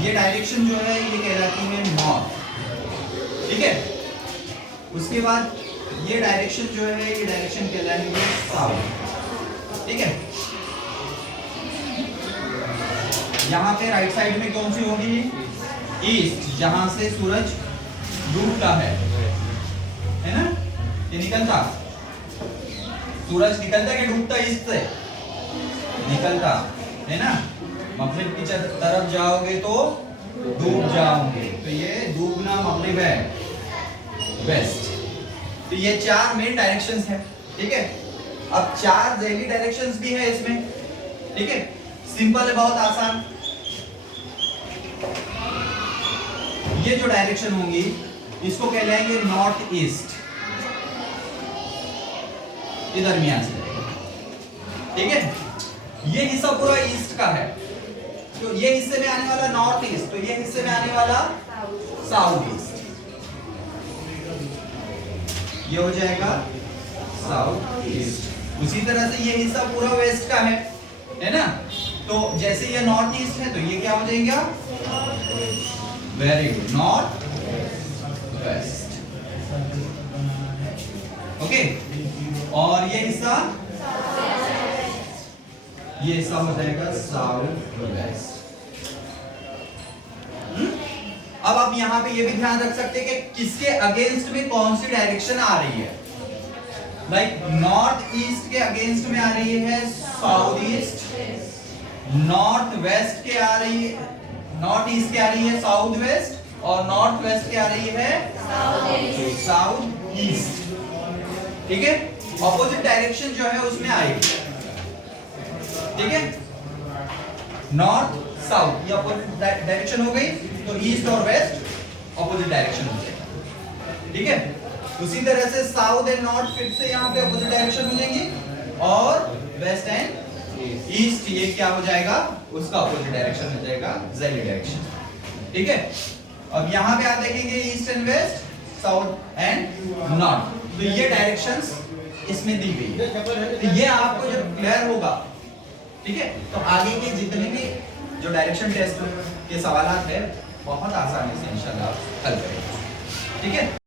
ये डायरेक्शन जो है ये कहलाती है नॉर्थ, ठीक है। उसके बाद ये डायरेक्शन जो है ये डायरेक्शन कहलाती है साउथ, ठीक है। यहाँ पे राइट साइड में कौन सी होगी? ईस्ट, जहां से सूरज डूबता है ना, ये निकलता, सूरज निकलता कि डूबता? ईस्ट से निकलता है ना। मगरिब की तरफ जाओगे तो डूब जाओगे, तो ये डूबना मगरिब है, वेस्ट। तो ये चार मेन डायरेक्शंस हैं, ठीक है। अब चार ज़ैली डायरेक्शंस भी है इसमें, ठीक है। सिंपल है, बहुत आसान। ये जो डायरेक्शन होंगी इसको कहलाएंगे नॉर्थ ईस्ट, ये दरमियान से, ठीक है। ये हिस्सा पूरा ईस्ट का है, तो ये हिस्से में आने वाला नॉर्थ ईस्ट, तो ये हिस्से में आने वाला साउथ ईस्ट, ये हो जाएगा साउथ ईस्ट। उसी तरह से ये हिस्सा पूरा वेस्ट का है ना। तो जैसे ये नॉर्थ ईस्ट है तो ये क्या हो जाएगा? Very good, north west, okay. और ये हिस्सा हो जाएगा साउथ वेस्ट। अब आप यहां पे ये भी ध्यान रख सकते हैं कि किसके अगेंस्ट में कौन सी डायरेक्शन आ रही है। लाइक नॉर्थ ईस्ट के अगेंस्ट में आ रही है साउथ ईस्ट, नॉर्थ वेस्ट के आ रही है, नॉर्थ ईस्ट के आ रही है साउथ वेस्ट, और नॉर्थ वेस्ट के आ रही है साउथ ईस्ट, ठीक है। ऑपोजिट डायरेक्शन जो है उसमें आएगी, ठीक है। नॉर्थ साउथ ये ऑपोजिट डायरेक्शन हो गई, तो ईस्ट और वेस्ट ऑपोजिट डायरेक्शन हो जाएगा, ठीक है। उसी तरह से साउथ एंड नॉर्थ फिर से यहाँ पे ऑपोजिट डायरेक्शन हो जाएंगी, और वेस्ट एंड ईस्ट ये क्या हो जाएगा? उसका ऑपोजिट डायरेक्शन हो जाएगा, ज़ैली डायरेक्शन, ठीक है। अब यहाँ पे आप देखेंगे east and west, south and north, तो ये डायरेक्शंस इसमें दी गई है। तो ये आपको जब क्लियर होगा, ठीक है, तो आगे के जितने भी जो डायरेक्शन टेस्ट के सवाल है बहुत आसानी से इंशाल्लाह हल करेंगे, ठीक है।